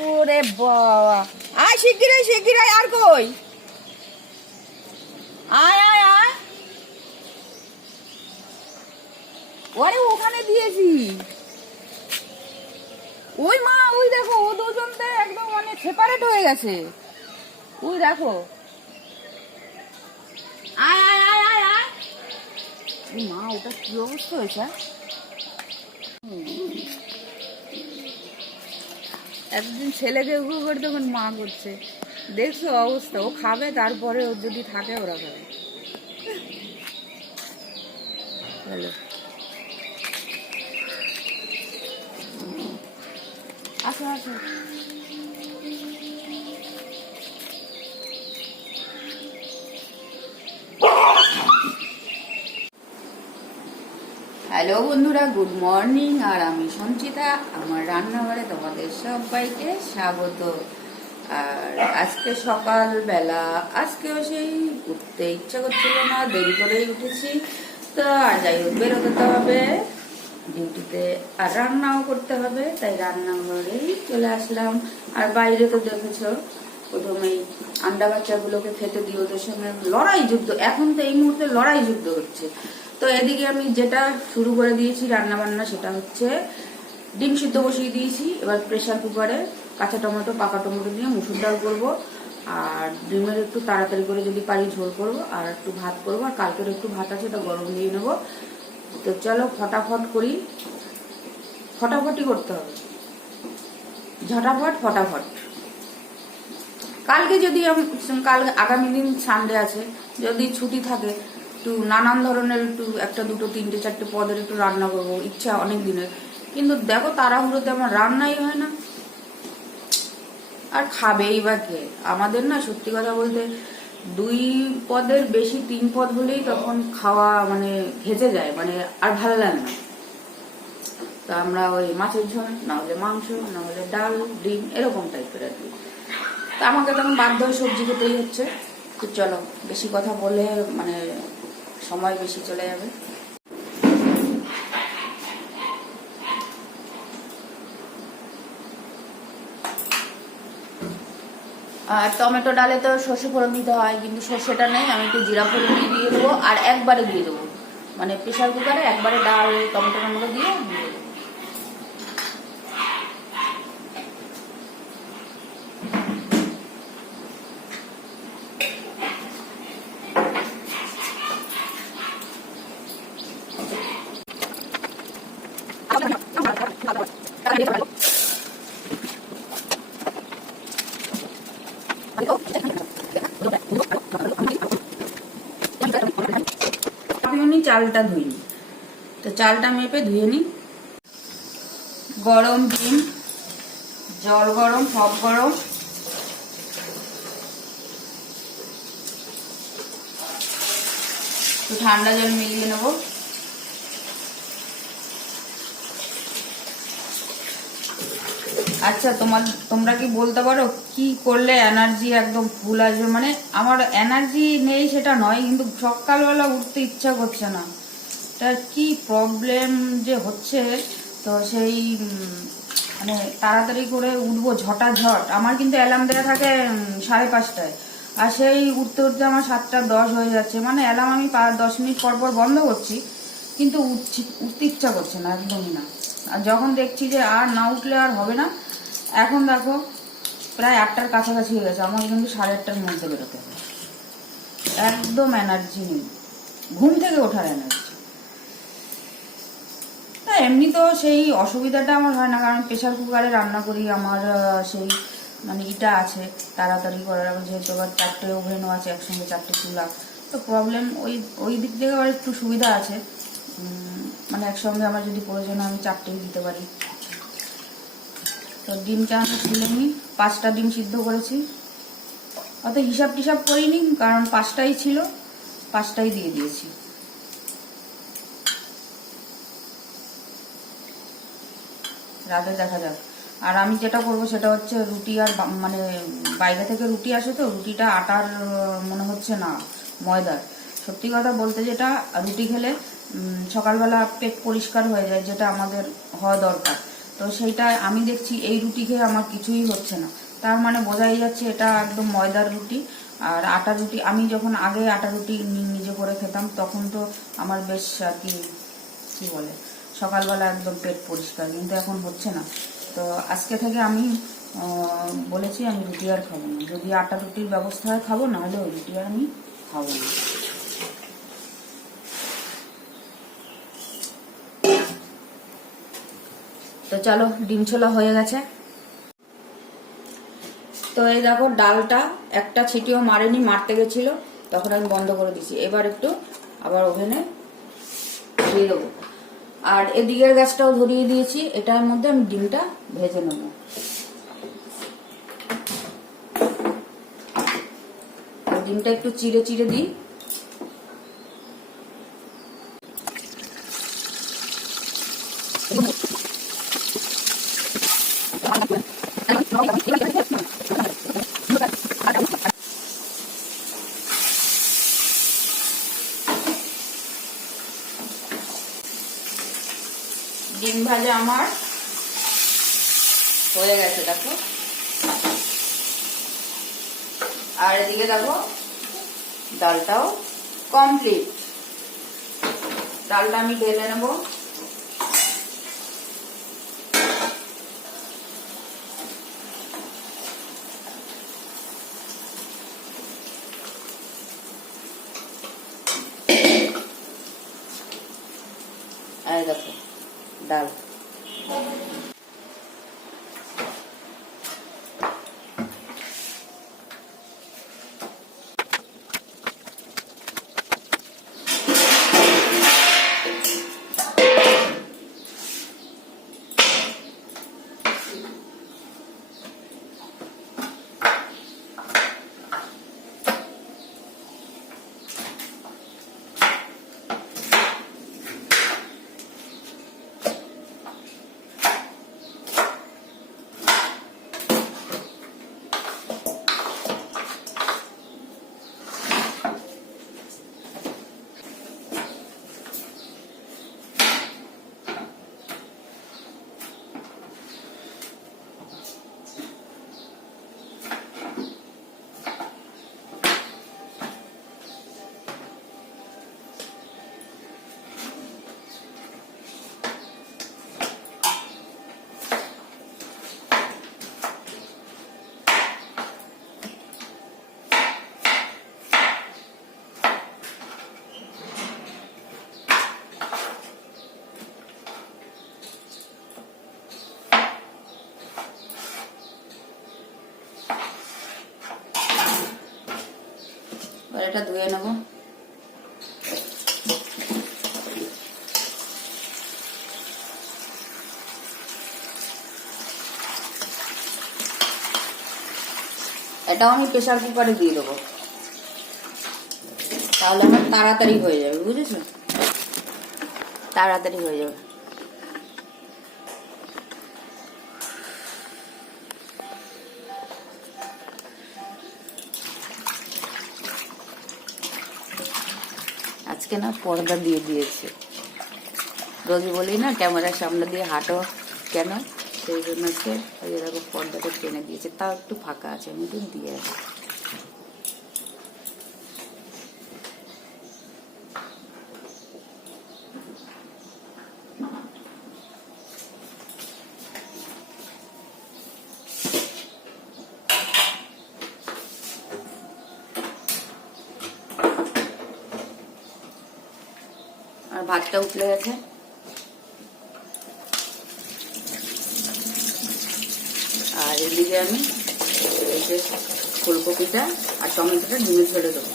ওরে বাবা। আয় শিগগিরই শিগগিরই, আর কই? আয় আয় আয়। ওরে, ওখানে দিয়েছি। ওই মা, ওই দেখো, ও দুজন তো একদম মানে সেপারেট হয়ে গেছে। ওই দেখো আয় আয় আয় আয় আয় এই মা ওটা কি অবস্থা হয়েছে। একদিন ছেলেকে উগু করে তখন মা করছে। দেখছ অবস্থা ও খাবে তারপরে ওর যদি থাকে ওরা খাবে। আসো আসো। হ্যালো বন্ধুরা, গুড মর্নিং, আর আমি সঞ্চিতা। আমার রান্নাঘরে তোমাদের সবাইকে স্বাগত। আর আজকে সকালবেলা, আজকেও সেই উঠতে ইচ্ছা করছিল না, দেরি করেই উঠেছি। তো আর যাই হোক, বেরোতে হবে, ডিউটিতে আর রান্নাও করতে হবে, তাই রান্নাঘরেই চলে আসলাম। আর বাইরে তো দেখেছ প্রথমেই আন্ডা বাচ্চাগুলোকে খেতে দিয়ে ওদের সঙ্গে লড়াই যুদ্ধ। এখন তো এই মুহূর্তে লড়াই যুদ্ধ হচ্ছে। তো এদিকে আমি যেটা শুরু করে দিয়েছি রান্না বান্না সেটা হচ্ছে ডিম সিদ্ধ বসিয়ে দিয়েছি, এবার প্রেসার কুকারে কাঁচা টমেটো, পাকা টমেটো দিয়ে মুসুর ডাল করব। আর ডিমের একটু তাড়াতাড়ি করে যদি পারি ঝোল করব, আর একটু ভাত করব, আর কালকের একটু ভাত আছে ওটা গরম দিয়ে নেব। তো চলো ফটাফট করি। ফটাফটই করতে হবে। ঝটাফট, ফটাফট। কালকে যদি কাল আগামী দিন সানডে আছে, যদি ছুটি থাকে একটু নানান ধরনের একটু, একটা দুটো, তিনটে, চারটে পদের একটু রান্না করব, ইচ্ছা অনেক দিনের। কিন্তু দেখো তাড়াহুড়োতে আমার রান্নাই হয় না। আর খাবেই বা কে? আমাদের না সত্যি কথা বলতে দুই পদের বেশি তিন পদ হলেই তখন খাওয়া মানে ঘেঁচে যায় মানে আর ভালো লাগে না। তা আমরা ওই মাছের ঝোল, না হলে মাংস, না হলে ডাল, ডিম, এরকম টাইপের আর কি। তা আমাকে তখন বাধ্য সবজি খেতেই হচ্ছে। চলো, বেশি কথা বলে মানে সময় বেশি চলে যাবে। আর টমেটো ডালে তো সর্ষে ফোড়ন দিতে হয়, কিন্তু সর্ষেটা নেই, আমি একটু জিরা ফোড়ন দিয়ে দেবো, আর একবারে দিয়ে দেবো। মানে প্রেশার কুকারে একবারে ডাল, টমেটো টমেটো দিয়ে দিয়ে দেবো আমি চালটা ধুই তো চালটা মেপে ধুয়ে নিই গরম ডিম, জল গরম সব গরম। ঠান্ডা জল মিলিয়ে নেব। আচ্ছা তোমার তোমরা কি বলতে পারো কি করলে এনার্জি একদম ফুল আসবে? মানে আমার এনার্জি নেই সেটা নয়, কিন্তু সকালবেলা উঠতে ইচ্ছা করছে না। তা কি প্রবলেম যে হচ্ছে? তো সেই মানে তাড়াতাড়ি করে উঠবো ঝটাঝট। আমার কিন্তু অ্যালার্ম দেওয়া থাকে সাড়ে পাঁচটায়। আর সেই উঠতে উঠতে আমার সাতটা দশ হয়ে যাচ্ছে। মানে অ্যালার্ম আমি দশ মিনিট পর পর বন্ধ করছি, কিন্তু উঠছি, উঠতে ইচ্ছা করছে না, একদমই না। আর যখন দেখছি যে আর না উঠলে আর হবে না এখন দেখো, প্রায় আটটার কাছাকাছি হয়ে গেছে। আমার কিন্তু সাড়ে আটটার মধ্যে বেরোতে হবে। একদম এনার্জি নেই। ঘুম থেকে ওঠার এনার্জি না এমনি তো সেই অসুবিধাটা আমার হয় না, কারণ প্রেশার কুকারে রান্না করি, আমার সেই মানে ইটা আছে, তাড়াতাড়ি করার আবার যেহেতু আবার চারটে ওভেনও আছে, একসঙ্গে চারটে চুলা। তো প্রবলেম ওই ওই দিক থেকে আবার একটু সুবিধা আছে। মানে একসঙ্গে আমার যদি প্রয়োজন আমি চারটেই দিতে পারি। তো ডিমটা আমি নিই পাঁচটা ডিম সিদ্ধ করেছি। অত হিসাব টিসাব করিনি, কারণ পাঁচটাই ছিল, পাঁচটাই দিয়ে দিয়েছি। রাতে দেখা যাক। আর আমি যেটা করব সেটা হচ্ছে রুটি আর মানে বাইরে থেকে রুটি আসে তো, রুটিটা আটার মনে হচ্ছে না, ময়দার। সত্যি কথা বলতে যেটা, রুটি খেলে সকালবেলা পেট পরিষ্কার হয়ে যায়, যেটা আমাদের হওয়া দরকার। তো সেইটা আমি দেখছি এই রুটি খেয়ে আমার কিছুই হচ্ছে না। তার মানে বোঝাই যাচ্ছে এটা একদম ময়দার রুটি আর আটা রুটি। আমি যখন আগে আটা রুটি নিজে করে খেতাম, তখন তো আমার বেশ আর কি কি বলে, সকালবেলা একদম পেট পরিষ্কার, কিন্তু এখন হচ্ছে না। তো আজকে থেকে আমি বলেছি আমি রুটি আর খাব না। যদি আটা রুটির ব্যবস্থা হয় খাব না হলে ওই রুটি আর আমি খাব না। তো চলো ডিম ছোলা হয়ে গেছে। তো এই দেখো, ডালটা একটা ছিটিও মারেনি, মারতে গেছিল। তখন আমি বন্ধ করে দিয়েছি। এবার একটু আবার ওভেনে দিয়ে দেবো। আর এদিকের গ্যাসটাও ধরিয়ে দিয়েছি। এটার মধ্যে আমি ডিমটা ভেজে নেব। ডিমটা একটু চিড়ে চিড়ে দিই ডিম ভাজা আমার হয়ে গেছে দেখো। আর এদিকে দেখো ডালটাও কমপ্লিট ডালটা আমি ঢেলে নেব। দেখো ডাল এবার এটা ধুয়ে নেব। এটাও আমি প্রেসার কুকারে দিয়ে দেবো। তাহলে আমার তাড়াতাড়ি হয়ে যাবে, বুঝেছ? তাড়াতাড়ি হয়ে যাবে। আজকে না পর্দা দিয়ে দিয়েছে। রোজ বলি না ক্যামেরার সামনে দিয়ে হাঁটো কেন? সেই জন্য আজকে ওই এরকম পর্দাটা টেনে দিয়েছে। তাও একটু ফাঁকা আছে, আমি একটু দিয়ে আর ভাতটা উঠলে গেছে। আর এদিকে আমি ফুলকপিটা আর টমেটোটা ডিমে ছেড়ে দেবো।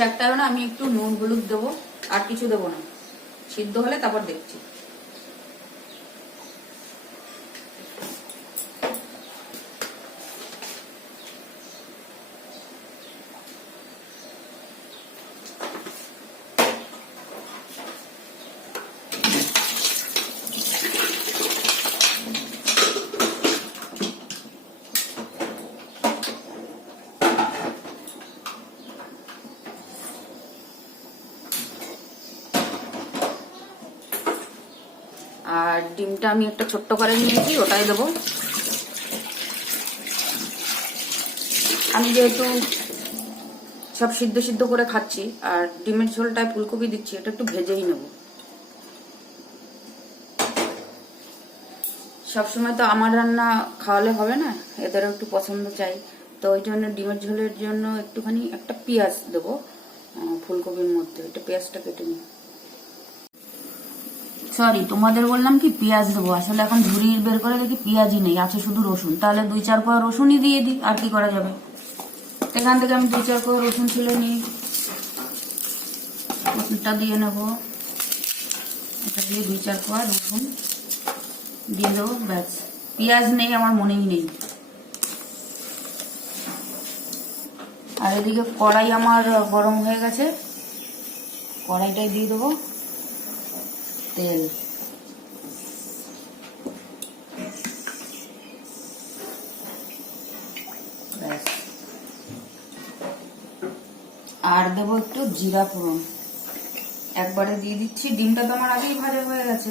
শাকটাও আমি একটু নুন হলুদ দেবো আর কিছু দেবো না। সিদ্ধ হলে তারপর দেখছি আর ডিমটা আমি একটা ছোট্ট করে নিয়েছি, ওটাই দেবো। আমি যেহেতু সব সিদ্ধ সিদ্ধ করে খাচ্ছি, আর ডিমের ঝোলটায় ফুলকপি দিচ্ছি, এটা একটু ভেজেই নেব। সবসময় তো আমার রান্না খাওয়ালে হবে না, এদেরও একটু পছন্দ চাই। তো ওই জন্য ডিমের ঝোলের জন্য একটুখানি একটা পেঁয়াজ দেবো ফুলকপির মধ্যে, এটা পেঁয়াজটা কেটে নিই। সরি তোমাদের বললাম কি পেঁয়াজ দেবো। আসলে এখন ঝুড়ি বের করে দেখি পেঁয়াজই নেই, আছে শুধু রসুন। তাহলে দুই চার কোয়া রসুনই দিয়ে দিই, আর কি করা যাবে? এখান থেকে আমি দুই চার কোয়া রসুন ছিল নিই। রসুনটা দিয়ে নেব। এটা দিয়ে দুই চার কোয়া রসুন দিয়ে দেবো, ব্যাস। পেঁয়াজ নেই, আমার মনেই নেই। আর এদিকে কড়াই আমার গরম হয়ে গেছে, কড়াইটাই দিয়ে দেবো। তেল আর দেবো একটু জিরা ফোড়ন। একবারে দিয়ে দিচ্ছি। ডিমটা তো আমার আগেই ভাজা হয়ে গেছে।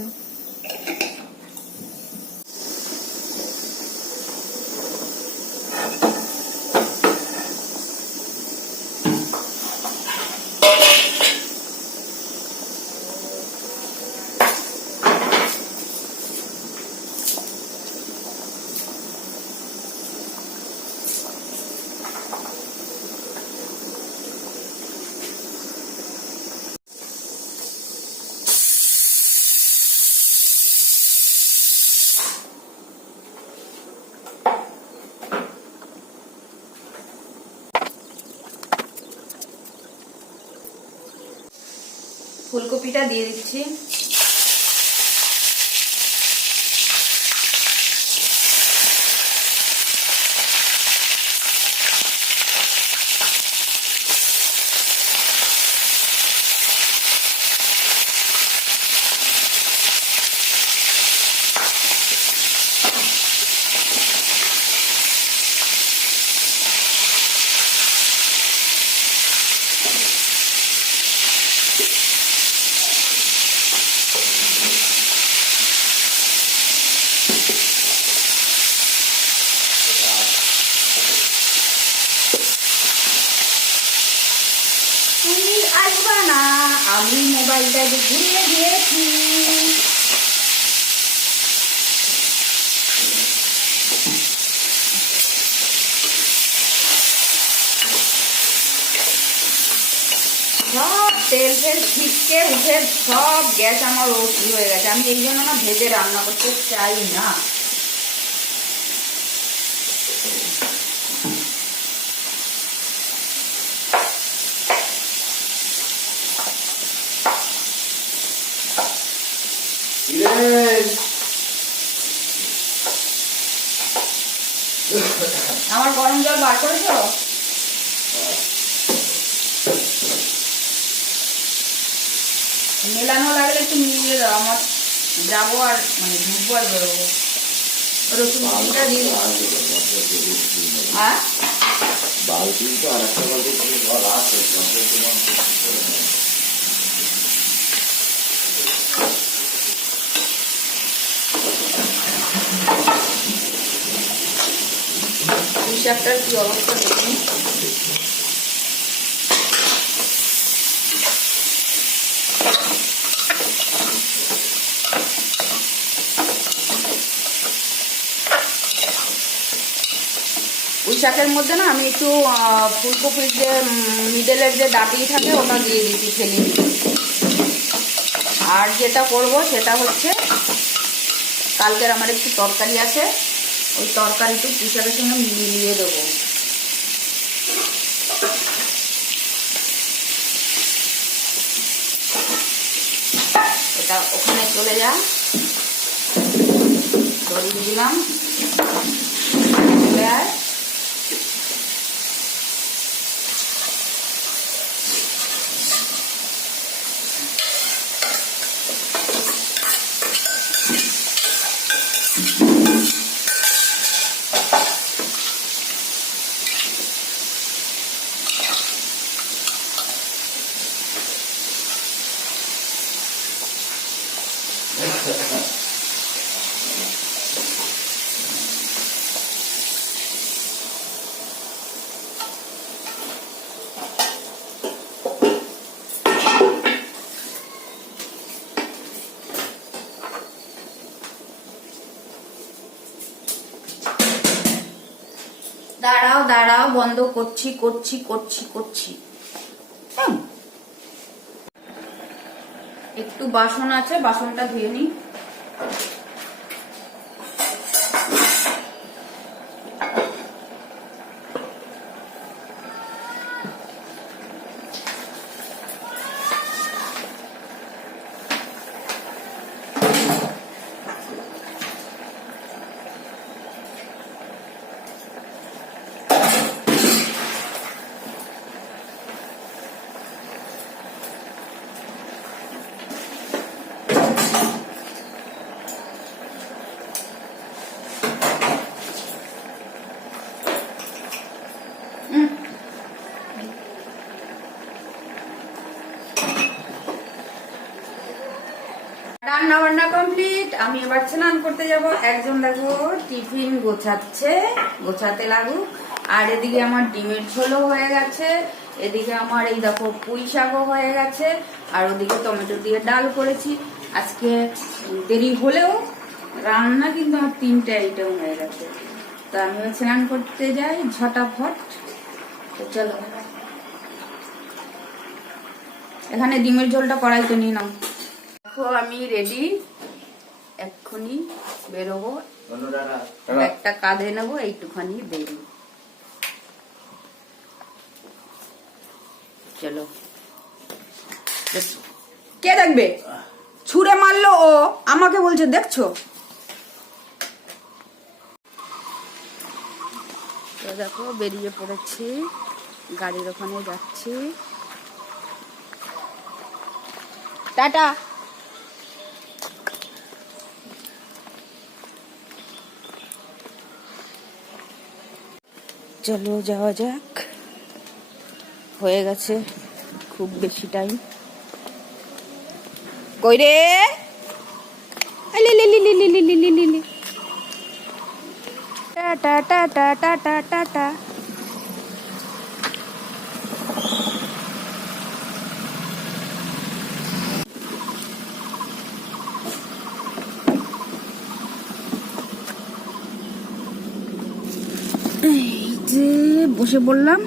ফুলকপিটা দিয়ে দিচ্ছি। আমি মোবাইলটা ঘুরিয়ে দিয়েছি সব তেল ফেল ছিটকে উঠে সব গ্যাস আমার হয়ে গেছে। আমি এই জন্য না ভেজে রান্না করতে চাই না। করেছ? মেলানো লাগলে একটু মিলিয়ে দাও আমার যাব আর মানে ঢুকবো আর বেরোবো। রসুন দিয়ে হ্যাঁ? বালতি তো আর একটা বালতি জল আছে জলের তোমার পুঁই শাকটার কি অবস্থা দেখুন। শাকের মধ্যে না আমি একটু ফুলকপির যে মিডেলের যে ডাটি থাকে, ওটা দিয়ে দিচ্ছি ফেলি আর যেটা করব সেটা হচ্ছে, কালকের আমার একটু তরকারি আছে। ওই তরকারিটু তো শাকের সঙ্গে মিলিয়ে দেবো। এটা ওখানে চলে যা। ধরিয়ে দিলাম। বন্ধ করছি করছি করছি করছি। একটু বাসন আছে বাসনটা ধুয়ে নিই। রান্না বান্না কমপ্লিট আমি এবার স্নান করতে যাব। একজন দেখো টিফিন গোছাচ্ছে, গোছাতে লাগুক। আর এদিকে আমার ডিমের ঝোলও হয়ে গেছে। এদিকে আমার এই দেখো পুঁই শাকও হয়ে গেছে। আর ওদিকে টমেটো দিয়ে ডাল করেছি। আজকে দেরি হলেও রান্না কিন্তু আমার তিনটে আইটেম হয়ে গেছে। তো আমি স্নান করতে যাই ঝটাফট। তো চলো। এখানে ডিমের ঝোলটা কড়াইতে নিয়ে নাও। দেখো আমি রেডি এক্ষুনি বেরোবো। একটা কাঁধে নেব এইটুখানি দেরি চলো। কে দেখবে? ছুঁড়ে মারলো ও। আমাকে বলছে দেখছ? তো দেখো বেরিয়ে পড়েছি। গাড়ির ওখানে যাচ্ছি। টাটা। চলো যাওয়া যাক। হয়ে গেছে খুব বেশি টাইম কই রে? টা টা টা টা টা টা টা। বসে পড়লাম